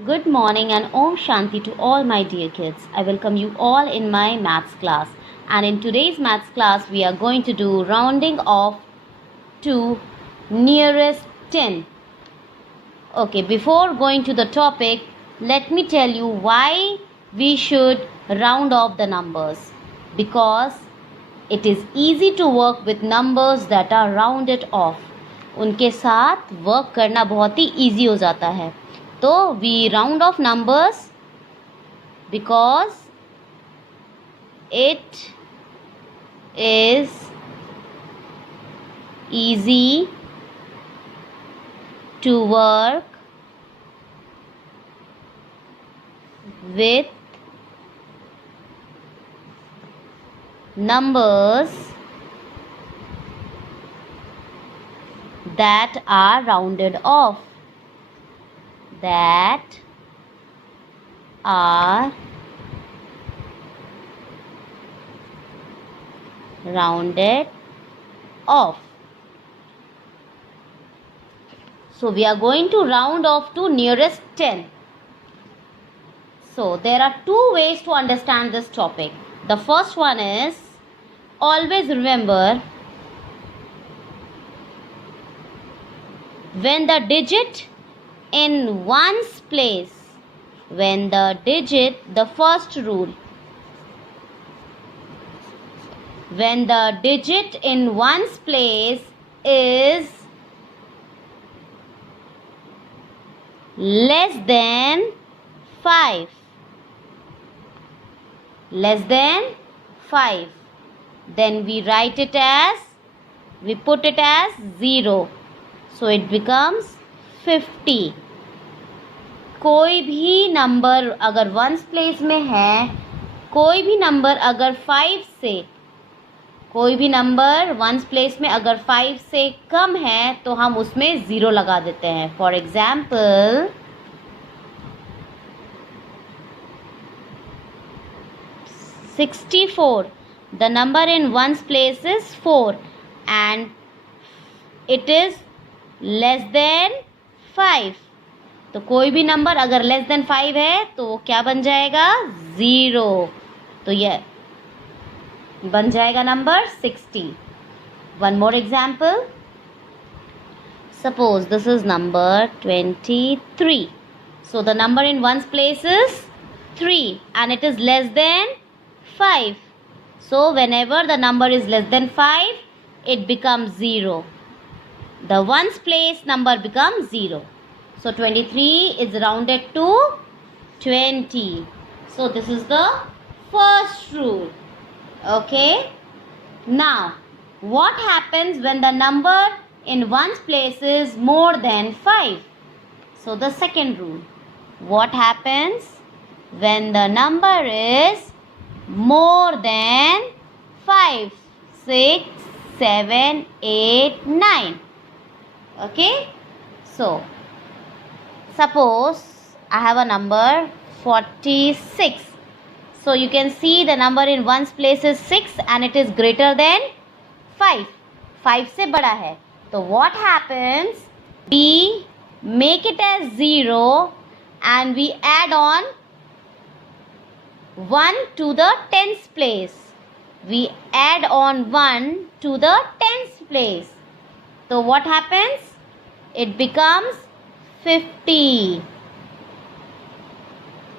Good morning and Om Shanti to all my dear kids. I welcome you all in my maths class. And in today's maths class, we are going to do rounding off to nearest 10. Okay, before going to the topic, let me tell you why we should round off the numbers. Because it is easy to work with numbers that are rounded off. उनके साथ work करना बहुत ही easy हो जाता है. तो we round off numbers because it is easy to work with numbers that are rounded off. That are rounded off. So we are going to round off to nearest 10. So there are two ways to understand this topic. The first one is, always remember, when the digit in ones place, the first rule, when the digit in ones place is less than 5, then we put it as 0. So it becomes 50. कोई भी number अगर ones place में है, कोई भी number अगर 5 से कम है तो हम उसमें 0 लगा देते हैं. For example, 64. The number in ones place is 4 and it is less than 5. तो कोई भी नंबर अगर लेस देन 5 है तो वो क्या बन जाएगा? 0. तो यह बन जाएगा number 60. One more example. Suppose this is number 23. So the number in ones place is 3 and it is less than 5. So whenever the number is less than 5, it becomes 0. The ones place number becomes 0. So 23 is rounded to 20. So this is the first rule. Okay. Now, what happens when the number in ones place is more than 5? So the second rule. What happens when the number is more than 5? 6, 7, 8, 9. Okay. So suppose I have a number 46. So you can see the number in ones place is 6 and it is greater than 5. 5 से बड़ा है. तो what happens? We make it as 0 and we add on 1 to the tens place. We add on 1 to the tens place. So what happens? It becomes 50.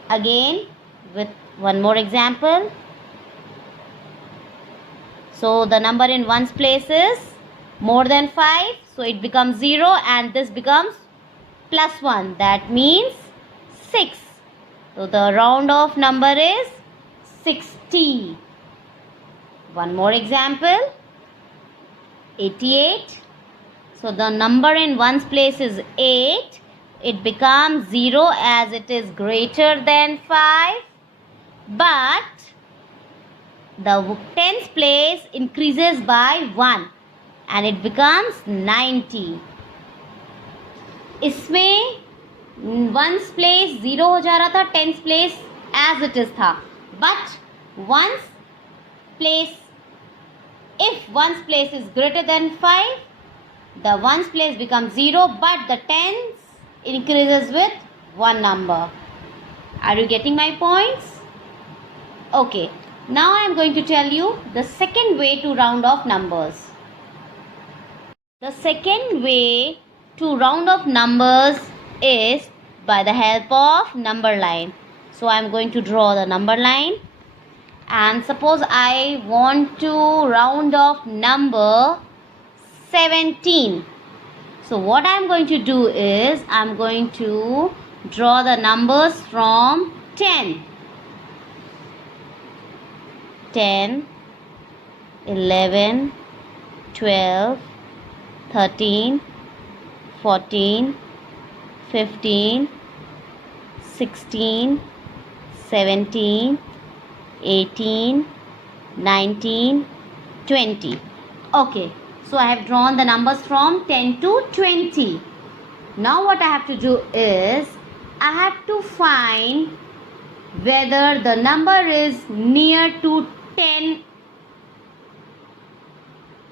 Again with one more example. So the number in ones place is more than 5. So it becomes 0 and this becomes plus 1. That means 6. So the round off number is 60. One more example. 88. So the number in ones place is 8. It becomes 0 as it is greater than 5. But the tens place increases by 1 and it becomes 90. इसमें ones place 0 हो जा रहा था, tens place as it is था. But ones place, if ones place is greater than 5, the ones place becomes 0, but the tens increases with one number. Are you getting my points? Okay, now I am going to tell you the second way to round off numbers. The second way to round off numbers is by the help of number line. So I am going to draw the number line, and suppose I want to round off number 17. So what I am going to do is I am going to draw the numbers from 10. 10, 11, 12, 13, 14, 15, 16, 17, 18, 19, 20. Okay, so I have drawn the numbers from 10 to 20. Now what I have to do is I have to find whether the number is near to 10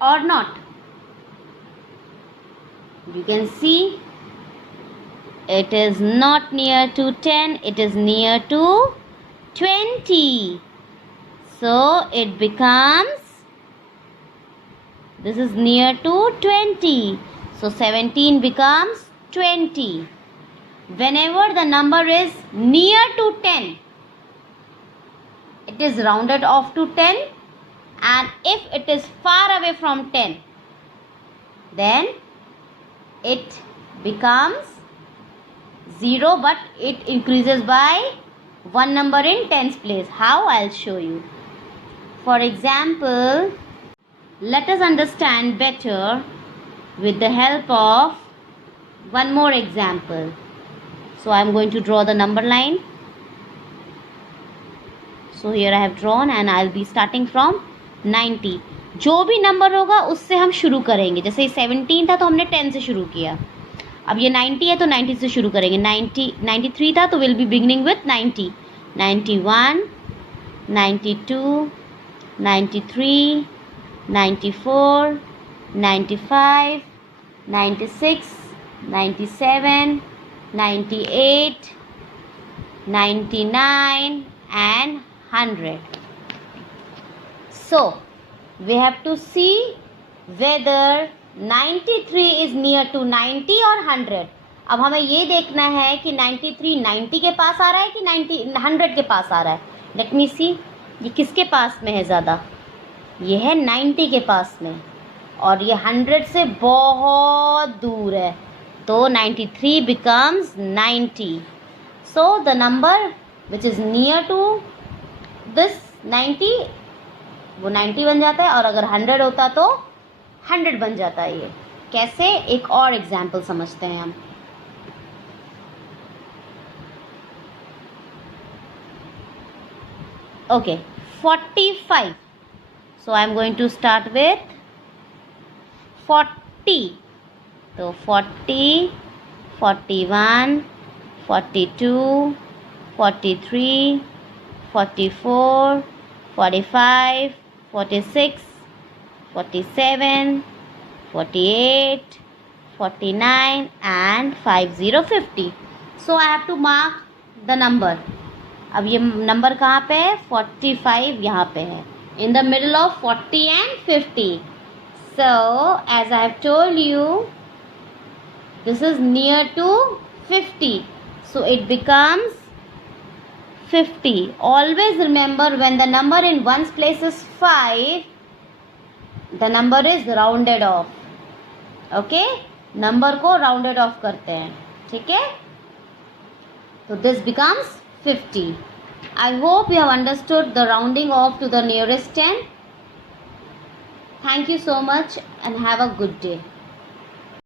or not. You can see it is not near to 10, it is near to 20. So it becomes, this is near to 20. So 17 becomes 20. Whenever the number is near to 10, it is rounded off to 10, and if it is far away from 10, then it becomes 0, but it increases by one number in tens place. How? I'll show you. For example, let us understand better with the help of one more example. So I am going to draw the number line. So here I have drawn and I will be starting from 90. जो भी number होगा उससे हम शुरू करेंगे. जैसे 17 था तो हमने 10 से शुरू किया. अब ये 90 है तो 90 से शुरू करेंगे. 93 था तो will be beginning with 90. 91, 92, 93, 94, 95, 96, 97, 98, 99 and 100. So we have to see whether 93 is near to 90 or 100. अब हमें ये देखना है कि 93 90 के पास आ रहा है कि 100 के पास आ रहा है. लेट मी सी, ये किसके पास में है ज़्यादा? ये है 90 के पास में, और ये 100 से बहुत दूर है. तो 93 becomes 90. So the number which is near to this 90, वो 90 बन जाता है, और अगर 100 होता तो 100 बन जाता है. ये कैसे? एक और एग्जाम्पल समझते हैं हम. Okay, 45. So I am going to start with 40. So 40, 41, 42, 43, 44, 45, 46, 47, 48, 49 and 50, 50. So I have to mark the number. अब ये नंबर कहाँ पे है? 45 यहाँ पे है, in the middle of 40 and 50. So as I have told you, this is near to 50. So it becomes 50. Always remember, when the number in ones place is 5, the number is rounded off. Okay? Number को rounded off करते हैं. ठीक है? So this becomes 50. I hope you have understood the rounding off to the nearest 10. Thank you so much and have a good day.